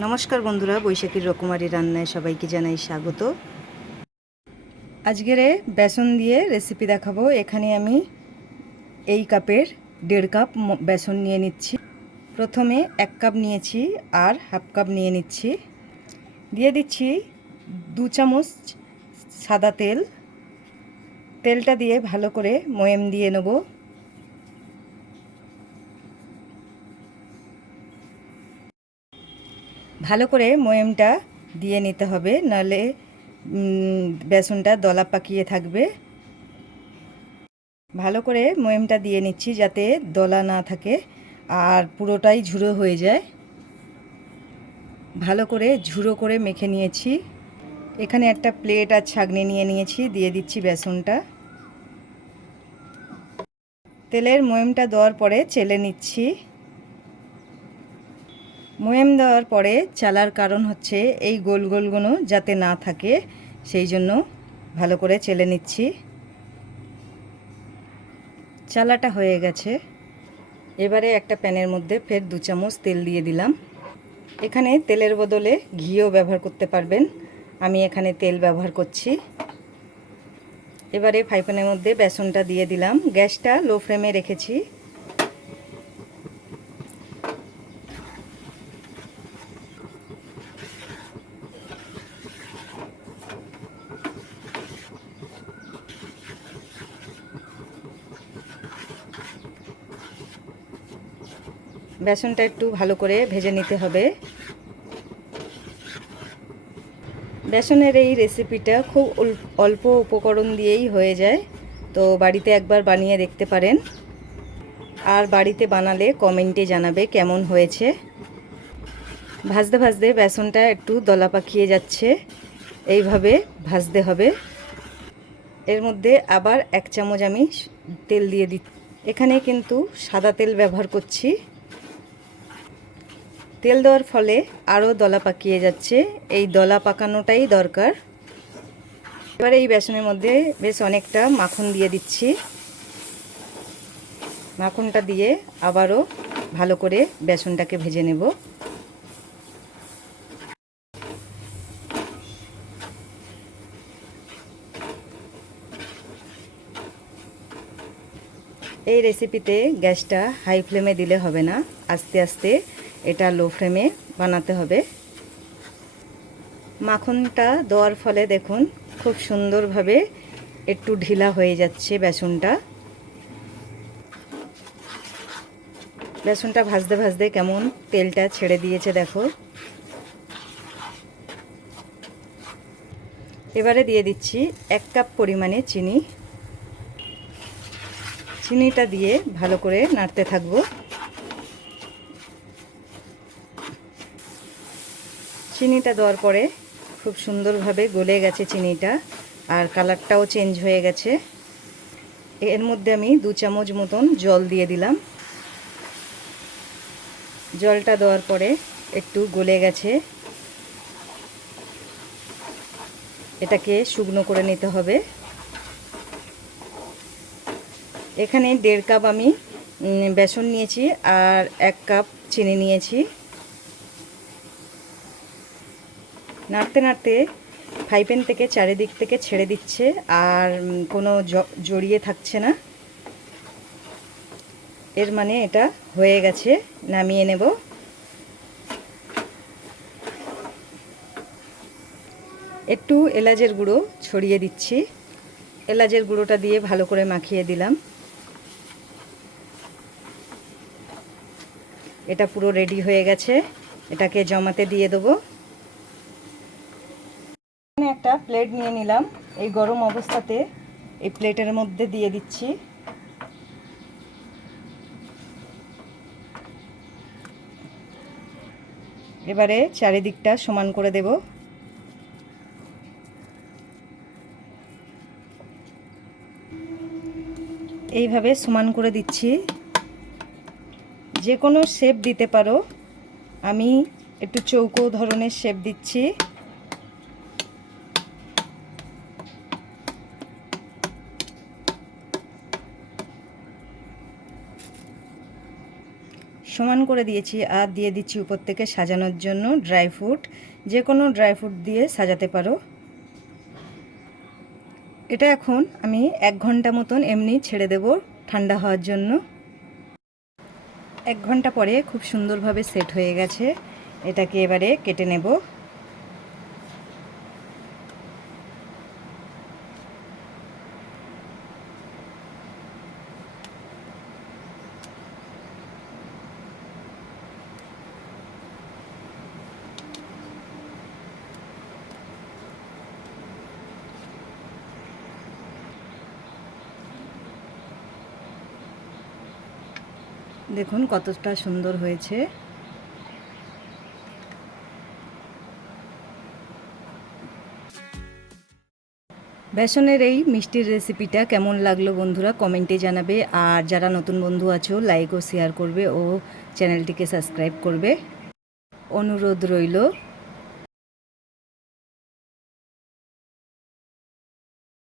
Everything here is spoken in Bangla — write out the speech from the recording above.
নমস্কার বন্ধুরা, বৈশাখীর রকমারি রান্নায় সবাইকে জানাই স্বাগত। আজকের বেসন দিয়ে রেসিপি দেখাবো। এখানে আমি এই কাপের 1.5 কাপ বেসন নিয়ে নিচ্ছি। প্রথমে 1 কাপ নিয়েছি আর হাফ কাপ নিয়ে নিচ্ছি। দিয়ে দিচ্ছি 2 চামচ সাদা তেল। তেলটা দিয়ে ভালো করে ময়াম দিয়ে নেব। ভালো করে ময়ামটা দিয়ে নিতে হবে, নাহলে বেসনটা দলা পাকিয়ে থাকবে। ভালো করে ময়ামটা দিয়ে নিচ্ছি যাতে দলা না থাকে আর পুরোটাই ঝুড়ো হয়ে যায়। ভালো করে ঝুড়ো করে মেখে নিয়েছি। এখানে একটা প্লেট আর ছাঁকনি নিয়ে নিয়েছি, দিয়ে দিচ্ছি বেসনটা। তেলের ময়ামটা দেওয়ার পরে চেলে নিচ্ছি। ময়াম দেওয়ার পরে চালার কারণ হচ্ছে এই গোল গোলগুলো যাতে না থাকে, সেই জন্য ভালো করে চেলে নিচ্ছি। চালাটা হয়ে গেছে। এবারে একটা প্যানের মধ্যে ফের 2 চামচ তেল দিয়ে দিলাম। এখানে তেলের বদলে ঘিও ব্যবহার করতে পারবেন, আমি এখানে তেল ব্যবহার করছি। এবারে ফ্রাই প্যানের মধ্যে বেসনটা দিয়ে দিলাম। গ্যাসটা লো ফ্লেমে রেখেছি। বেসনটা একটু ভালো করে ভেজে নিতে হবে। বেসনের এই রেসিপিটা খুব অল্প উপকরণ দিয়েই হয়ে যায়, তো বাড়িতে একবার বানিয়ে দেখতে পারেন। আর বাড়িতে বানালে কমেন্টে জানাবে কেমন হয়েছে। ভাজতে ভাজতে বেসনটা একটু দলা পাকিয়ে যাচ্ছে, এইভাবে ভাজতে হবে। এর মধ্যে আবার 1 চামচ আমি তেল দিয়ে দিচ্ছি। এখানে কিন্তু সাদা তেল ব্যবহার করছি। তেল দেওয়ার ফলে আরও দলা পাকিয়ে যাচ্ছে, এই দলা পাকানোটাই দরকার। এবারে এই বেসনের মধ্যে বেশ অনেকটা মাখন দিয়ে দিচ্ছি। মাখনটা দিয়ে আবারও ভালো করে বেসনটাকে ভেজে নেব। এই রেসিপিতে গ্যাসটা হাই ফ্লেমে দিলে হবে না, আস্তে আস্তে এটা লো ফ্লেমে বানাতে হবে। মাখনটা দেওয়ার ফলে দেখুন খুব সুন্দরভাবে একটু ঢিলা হয়ে যাচ্ছে বেসনটা। বেসনটা ভাজতে ভাজতে কেমন তেলটা ছেড়ে দিয়েছে দেখো। এবারে দিয়ে দিচ্ছি 1 কাপ পরিমাণে চিনি। চিনিটা দিয়ে ভালো করে নাড়তে থাকবো। চিনিটা দেওয়ার পরে খুব সুন্দরভাবে গলে গেছে চিনিটা, আর কালারটাও চেঞ্জ হয়ে গেছে। এর মধ্যে আমি 2 চামচ মতন জল দিয়ে দিলাম। জলটা দেওয়ার পরে একটু গলে গেছে, এটাকে শুকনো করে নিতে হবে। এখানে 1.5 কাপ আমি বেসন নিয়েছি আর 1 কাপ চিনি নিয়েছি। নাড়তে নাড়তে ফ্রাই প্যান থেকে চারিদিক থেকে ছেড়ে দিচ্ছে আর কোনো জড়িয়ে থাকছে না। এর মানে এটা হয়ে গেছে, নামিয়ে নেব। একটু এলাচের গুঁড়ো ছড়িয়ে দিচ্ছি। এলাচের গুঁড়োটা দিয়ে ভালো করে মাখিয়ে দিলাম। এটা পুরো রেডি হয়ে গেছে, এটাকে জমাতে দিয়ে দেবো। একটা প্লেট নিয়ে নিলাম, এই গরম অবস্থাতে এই প্লেটের মধ্যে দিয়ে দিচ্ছি। এবারে চারিদিকটা সমান করে দেব। এইভাবে সমান করে দিচ্ছি। যে কোনো শেপ দিতে পারো, আমি একটু চৌকো ধরনের শেপ দিচ্ছি। সমান করে দিয়েছি আর দিয়ে দিচ্ছি উপর থেকে সাজানোর জন্য ড্রাই ফ্রুট। যে কোনো ড্রাই ফ্রুট দিয়ে সাজাতে পারো। এটা এখন আমি 1 ঘন্টা মতন এমনি ছেড়ে দেব ঠান্ডা হওয়ার জন্য। 1 ঘন্টা পরে খুব সুন্দরভাবে সেট হয়ে গেছে। এটাকে এবারে কেটে নেব। দেখুন কতটা সুন্দর হয়েছে। বেসনের এই মিষ্টির রেসিপিটা কেমন লাগলো বন্ধুরা কমেন্টে জানাবে। আর যারা নতুন বন্ধু আছো লাইক ও শেয়ার করবে ও চ্যানেলটিকে সাবস্ক্রাইব করবে, অনুরোধ রইল।